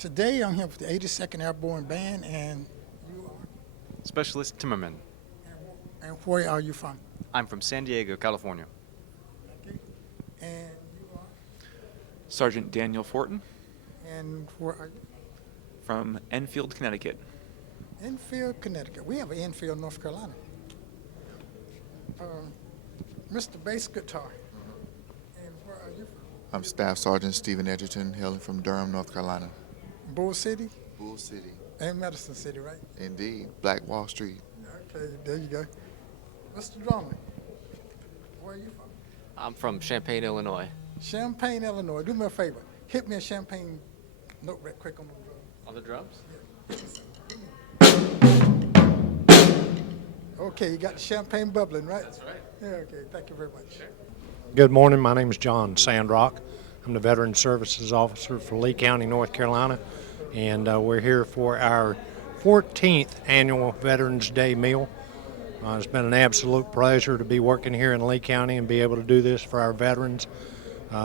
Today I'm here with the 82nd Airborne Band, and you are, Specialist Timmerman. and where are you from? I'm from San Diego, California. Okay. And you are, Sergeant Daniel Fortin and where are you? from Enfield, Connecticut. Enfield, Connecticut. We have an Enfield, North Carolina. Mr. Bass Guitar. And where are you from? I'm Staff Sergeant Stephen Edgerton, hailing from Durham, North Carolina. Bull City Bull City. and Medicine City, right? Indeed. Black Wall Street. Okay, there you go. Mr. Drummond, where are you from? I'm from Champaign, Illinois. Champaign, Illinois. Do me a favor. Hit me a Champaign note right quick on the drum. On the drums? Okay, you got the champagne bubbling, right? That's right. Yeah, okay. Thank you very much. Good morning. My name is John Sandrock. I'm the Veteran Services Officer for Lee County, North Carolina, and we're here for our 14th annual Veterans Day meal. It's been an absolute pleasure to be working here in Lee County and be able to do this for our veterans.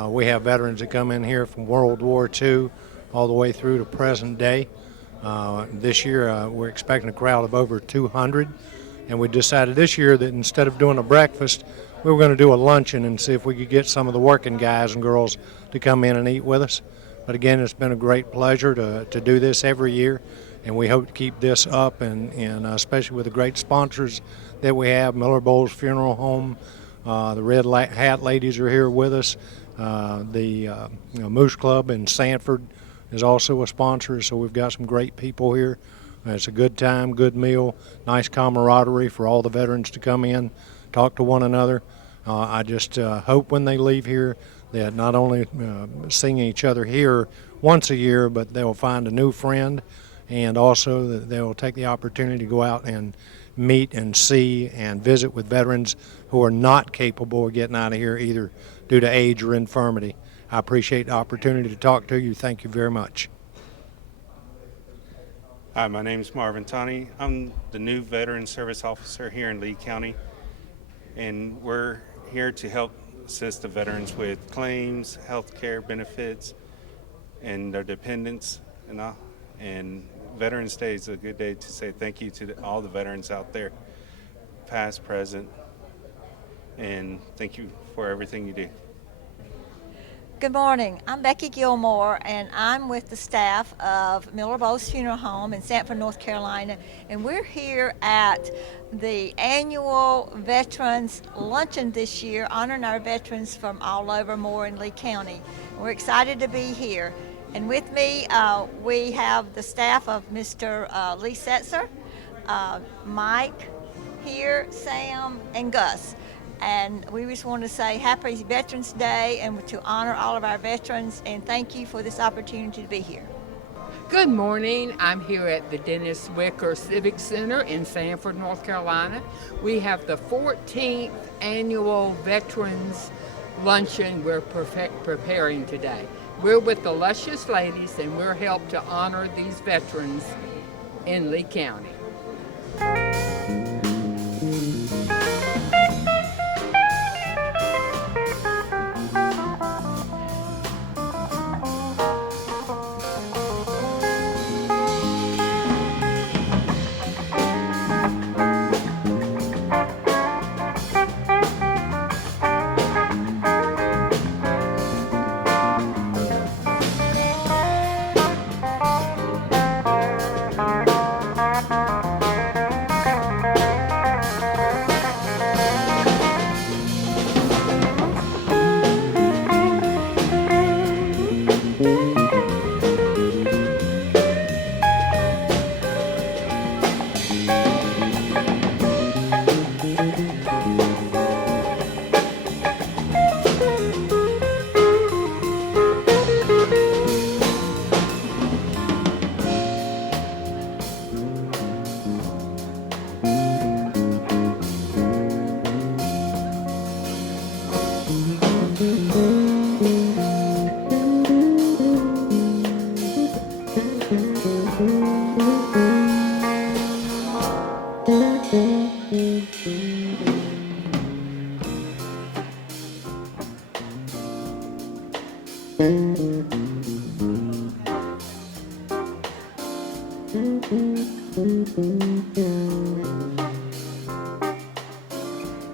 We have veterans that come in here from World War II all the way through to present day. This year we're expecting a crowd of over 200, and we decided this year that instead of doing a breakfast, we were going to do a luncheon and see if we could get some of the working guys and girls to come in and eat with us. But again, it's been a great pleasure to do this every year, and we hope to keep this up, and especially with the great sponsors that we have. Miller Bowles Funeral Home, the Red Hat ladies are here with us. The Moose Club in Sanford is also a sponsor, so we've got some great people here. It's a good time, good meal, nice camaraderie for all the veterans to come in, talk to one another. I just hope when they leave here that not only seeing each other here once a year, but they'll find a new friend, and also that they'll take the opportunity to go out and meet and see and visit with veterans who are not capable of getting out of here either due to age or infirmity. I appreciate the opportunity to talk to you. Thank you very much. Hi, my name is Marvin Taney. I'm the new Veteran Service Officer here in Lee County, and we're here to help assist the veterans with claims, health care benefits, and their dependents and all. And Veterans Day is a good day to say thank you to all the veterans out there, past, present, and thank you for everything you do. Good morning. I'm Becky Gilmore, and I'm with the staff of Miller Bowles Funeral Home in Sanford, North Carolina, and we're here at the annual Veterans Luncheon this year, honoring our veterans from all over Moore and Lee County. We're excited to be here. And with me, we have the staff of Mr. Lee Setzer, Mike here, Sam, and Gus. And we just want to say Happy Veterans Day and to honor all of our veterans, and thank you for this opportunity to be here. Good morning. I'm here at the Dennis Wicker Civic Center in Sanford, North Carolina. We have the 14th annual Veterans Luncheon we're preparing today. We're with the Luscious Ladies, and we're helped to honor these veterans in Lee County.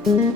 I'm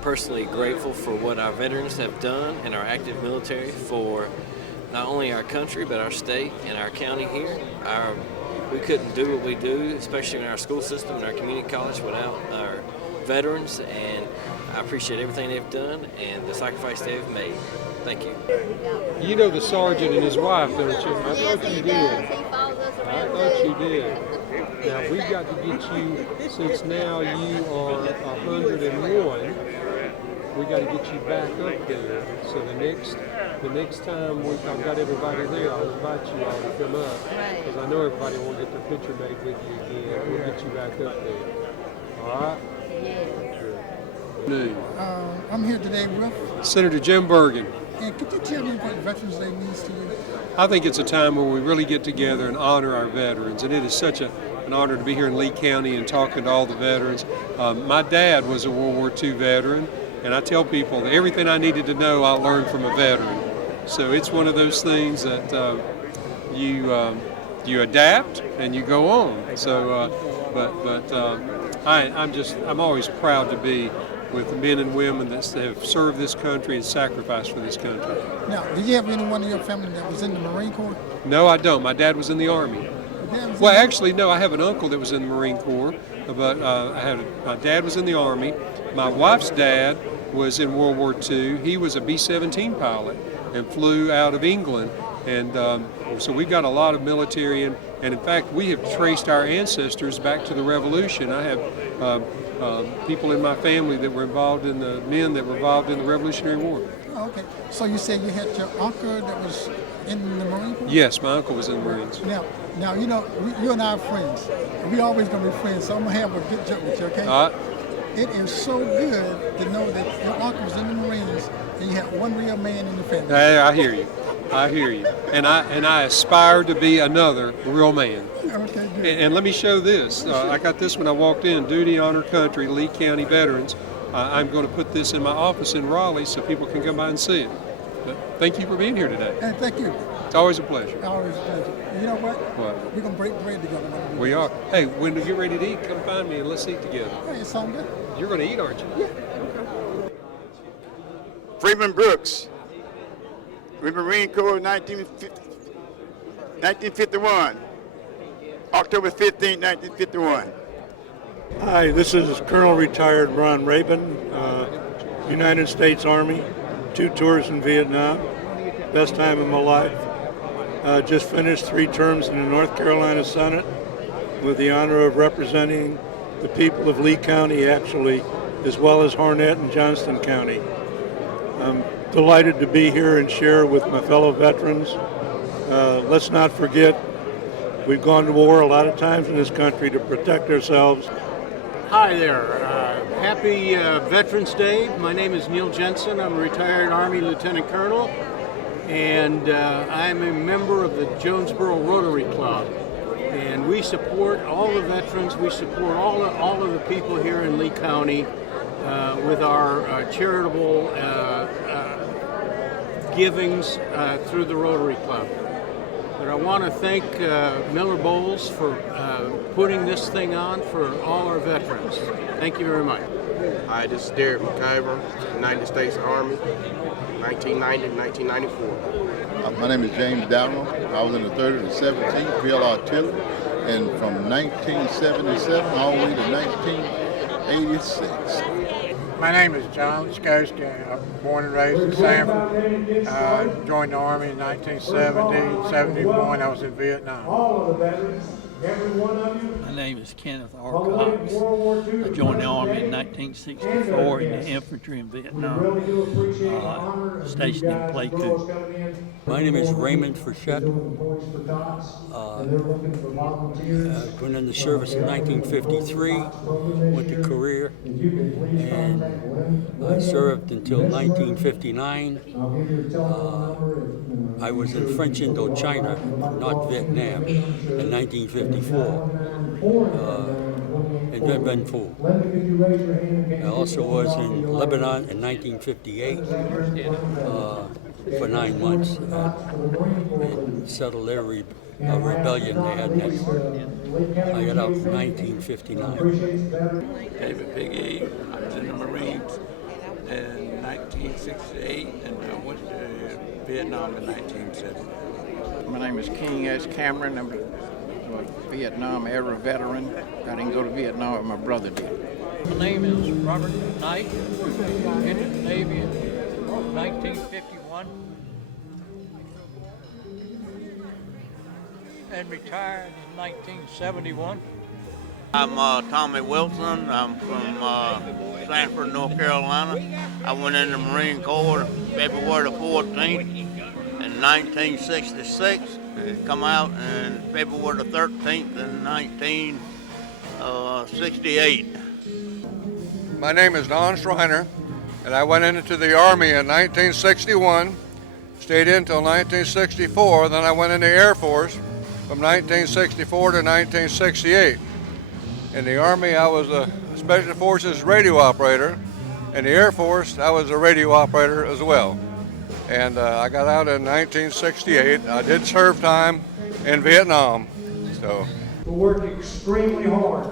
personally grateful for what our veterans have done and our active military for not only our country but our state and our county here. We couldn't do what we do, especially in our school system and our community college, without our veterans, and I appreciate everything they've done and the sacrifice they've made. Thank you. You know the sergeant and his wife, don't you? I thought you did. I thought you did. Now we've got to get you, since now you are 101, we got to get you back up there. So the next time I've got everybody there, I'll invite you all to come up, because I know everybody will get their picture made with you again. We'll get you back up there. All right? I'm here today with Senator Jim Bergen. And could you tell me what Veterans Day means to you? I think it's a time where we really get together and honor our veterans, and it is such an honor to be here in Lee County and talking to all the veterans. My dad was a World War II veteran, and I tell people that everything I needed to know I learned from a veteran. So it's one of those things that you adapt and you go on. So, I'm always proud to be with the men and women that have served this country and sacrificed for this country. Now, did you have anyone in your family that was in the Marine Corps? No, I don't. My dad was in the Army. Well, actually, no, I have an uncle that was in the Marine Corps, but my dad was in the Army. My wife's dad was in World War II. He was a B-17 pilot and flew out of England. And so we've got a lot of military, and in fact, we have traced our ancestors back to the Revolution. I have people in my family that were involved in the men that were involved in the Revolutionary War. Oh, okay. So you said you had your uncle that was in the Marine Corps? Yes, my uncle was in the Marines. Now you know, you and I are friends. We always going to be friends, so I'm going to have a good joke with you, okay? It is so good to know that your uncle was in the Marines and you have one real man in the family. I hear you. I hear you. And I aspire to be another real man. Okay, good. And let me show this. I got this when I walked in, Duty, Honor, Country, Lee County Veterans. I'm going to put this in my office in Raleigh so people can come by and see it. But thank you for being here today. And thank you. It's always a pleasure. Always a pleasure. You know what? What? We're going to break bread together. We are. Hey, when you get ready to eat, come find me and let's eat together. Hey, it sounds good. You're going to eat, aren't you? Yeah. Okay. Freeman Brooks, with Marine Corps 1951, October 15, 1951. Hi, this is Colonel Retired Ron Rabin, United States Army, 2 tours in Vietnam, best time of my life. Just finished 3 terms in the North Carolina Senate with the honor of representing the people of Lee County, actually, as well as Harnett and Johnston County. I'm delighted to be here and share with my fellow veterans. Let's not forget, we've gone to war a lot of times in this country to protect ourselves. Hi there. Happy Veterans Day. My name is Neil Jensen. I'm a retired Army Lieutenant Colonel, and I'm a member of the Jonesboro Rotary Club. And we support all the veterans. We support all of the people here in Lee County with our charitable givings through the Rotary Club. But I want to thank Miller Bowles for putting this thing on for all our veterans. Thank you very much. Hi, this is Derek McIver, United States Army, 1990 to 1994. My name is James Darrell. I was in the 30th and 17th Field Artillery, and from 1977 all the way to 1986. My name is John Skoski. I'm born and raised in Sanford. Joined the Army in 1970, 71. I was in Vietnam. My name is Kenneth R. Cox. I joined the Army in 1964 in the infantry in Vietnam, stationed in Pleiku. My name is Raymond Frechette. Went in the service in 1953, went to career, and I served until 1959. I was in French Indochina, not Vietnam, in 1954. In Dien Bien Phu. I also was in Lebanon in 1958 for 9 months and settled their rebellion they had next. I got out in 1959. David Big E. I was in the Marines in 1968 and I went to Vietnam in 1970. My name is King S. Cameron. I'm a Vietnam era veteran. I didn't go to Vietnam, but my brother did. My name is Robert Knight. Entered the Navy in 1951 and retired in 1971. I'm Tommy Wilson. I'm from Sanford, North Carolina. I went in the Marine Corps February the 14th in 1966. Come out in February the 13th in 1968. My name is Don Schreiner, and I went into the Army in 1961, stayed in until 1964, then I went in the Air Force from 1964 to 1968. In the Army, I was a Special Forces radio operator. In the Air Force, I was a radio operator as well. And I got out in 1968. I did serve time in Vietnam. We work extremely hard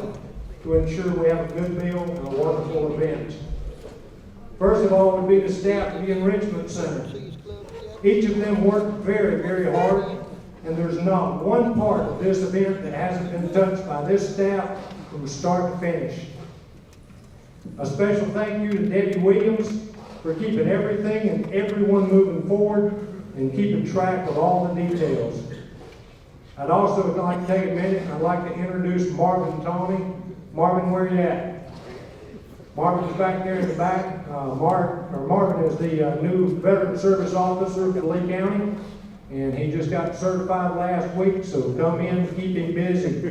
to ensure we have a good meal and a wonderful event. First of all would be the staff of the Enrichment Center. Each of them worked very, very hard, and there's not one part of this event that hasn't been touched by this staff from start to finish. A special thank you to Debbie Williams for keeping everything and everyone moving forward and keeping track of all the details. I'd also like to take a minute and I'd like to introduce Marvin Tony. Marvin, where you at? Marvin's back there in the back. Marvin is the new Veteran Service Officer for Lee County, and he just got certified last week, so come in and keep him busy.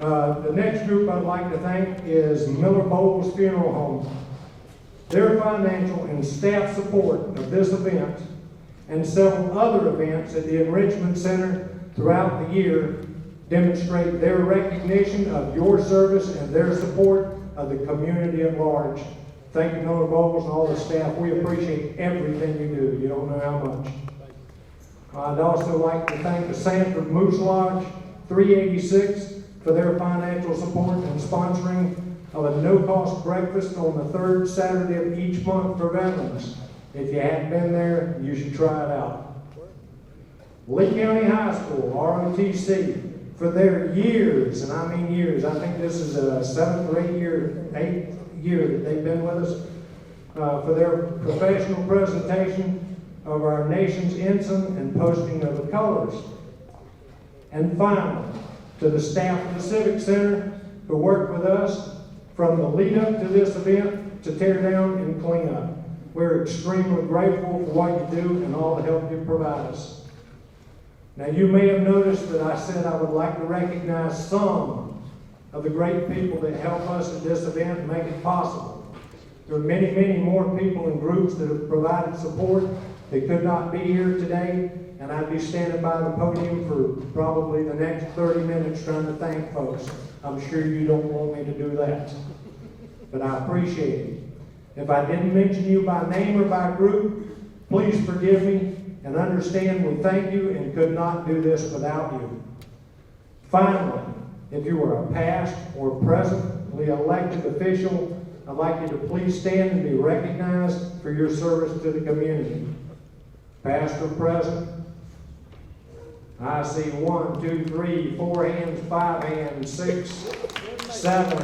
The next group I'd like to thank is Miller Bowles Funeral Home. Their financial and staff support of this event and several other events at the Enrichment Center throughout the year demonstrate their recognition of your service and their support of the community at large. Thank you, Miller Bowles and all the staff. We appreciate everything you do. You don't know how much. I'd also like to thank the Sanford Moose Lodge 386 for their financial support and sponsoring of a no-cost breakfast on the third Saturday of each month for veterans. If you haven't been there, you should try it out. Lee County High School, ROTC, for their years, and I mean years, I think this is a 7th or 8th year that they've been with us, for their professional presentation of our nation's ensign and posting of the colors. And finally, to the staff of the Civic Center who worked with us from the lead up to this event to tear down and clean up. We're extremely grateful for what you do and all the help you provide us. Now you may have noticed that I said I would like to recognize some of the great people that help us at this event and make it possible. There are many, many more people and groups that have provided support that could not be here today, and I'd be standing by the podium for probably the next 30 minutes trying to thank folks. I'm sure you don't want me to do that, but I appreciate it. If I didn't mention you by name or by group, please forgive me, and understand we thank you and could not do this without you. Finally, if you are a past or presently elected official, I'd like you to please stand and be recognized for your service to the community. Past or present? I see 1, 2, 3, 4 hands, 5 hands, 6, 7.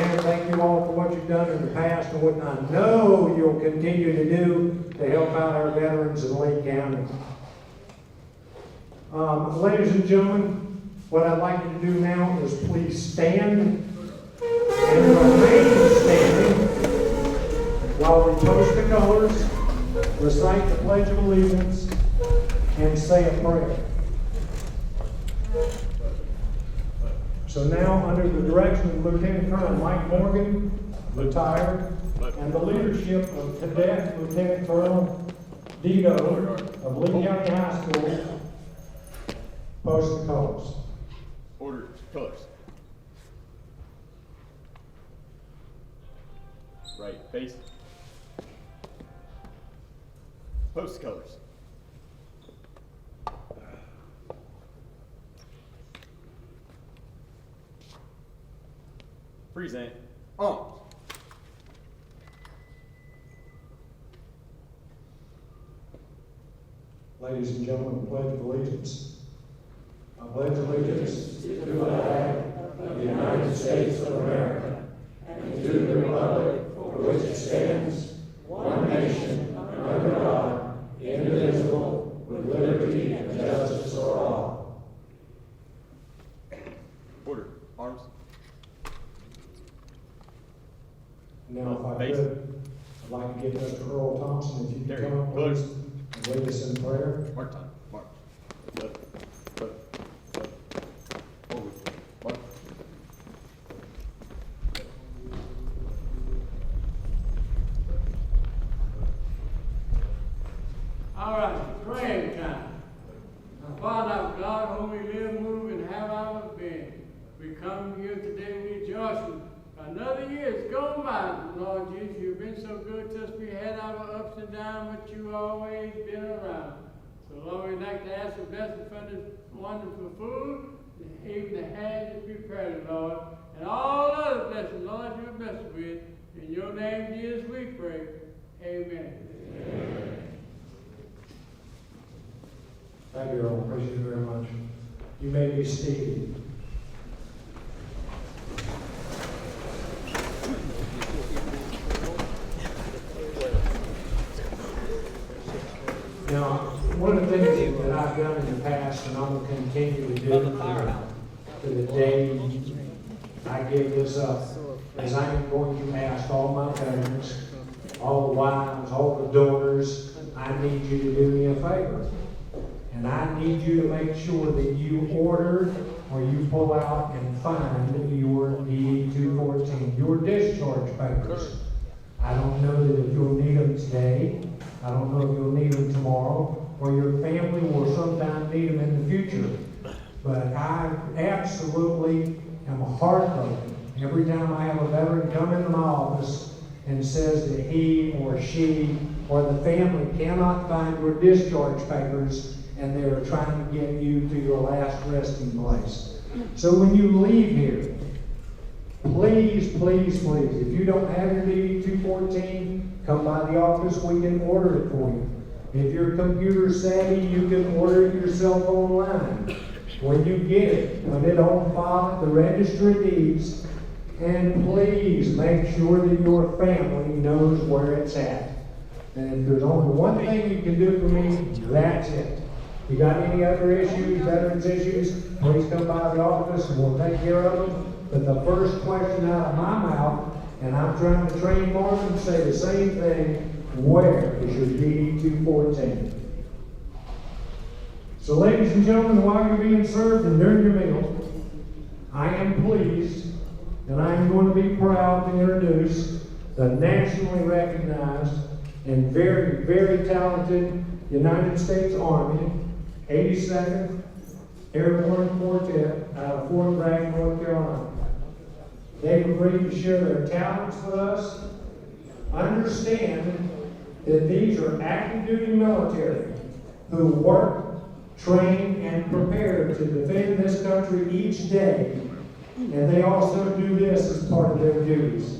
And thank you all for what you've done in the past and what I know you'll continue to do to help out our veterans in Lee County. Ladies and gentlemen, what I'd like you to do now is please stand and remain standing while we post the colors, recite the Pledge of Allegiance, and say a prayer. So now, under the direction of Lieutenant Colonel Mike Morgan, retired, and the leadership of Cadet Lieutenant Colonel Dito of Lee County High School, post the colors. Order, colors. Right, face. Post colors. Present. On. Ladies and gentlemen, the Pledge of Allegiance. I pledge allegiance to the flag of the United States of America and to the republic for which it stands, one nation, under God, indivisible, with liberty and justice for all. Order. Arms. Now, if I could, I'd like to get Mr. Earl Thompson, if you could come up, please, and lead us in prayer. Mark time. Mark. Left. Left. Left. Forward. Mark. All right, praying time. Our Father God, whom we live, move, and have our being. We come here today rejoicing. Another year's gone by, Lord Jesus. You've been so good to us. We had our ups and downs, but you always been around. So, Lord, we'd like to ask a blessing for this wonderful food, and even the hands that prepared it, Lord, and all other blessings, Lord, you're blessed with. In your name, Jesus, we pray. Amen. Amen. Thank you, Earl. Appreciate it very much. You may be seated. Now, one of the things that I've done in the past, and I'm going to continue to do to the day I give this up, is I am going to ask all my veterans, all the wives, all the donors, I need you to do me a favor. And I need you to make sure that you order or you pull out and find your DD 214, your discharge papers. I don't know that if you'll need them today, I don't know if you'll need them tomorrow, or your family will sometime need them in the future. But I absolutely am heartbroken every time I have a veteran come into my office and says that he or she or the family cannot find your discharge papers and they're trying to get you to your last resting place. So when you leave here, please, please, please, if you don't have your DD 214, come by the office, we can order it for you. If you're computer savvy, you can order it yourself online. When you get it, put it on file at the Register of Deeds, and please make sure that your family knows where it's at. And if there's only one thing you can do for me, that's it. You got any other issues, veterans issues, please come by the office and we'll take care of them. But the first question out of my mouth, and I'm trying to train Marvin to say the same thing, where is your DD 214? So ladies and gentlemen, while you're being served and during your meal, I am pleased and I am going to be proud to introduce the nationally recognized and very, very talented United States Army 82nd Airborne Quartet out of Fort Bragg, North Carolina. They've agreed to share their talents with us. Understand that these are active duty military who work, train, and prepare to defend this country each day, and they also do this as part of their duties.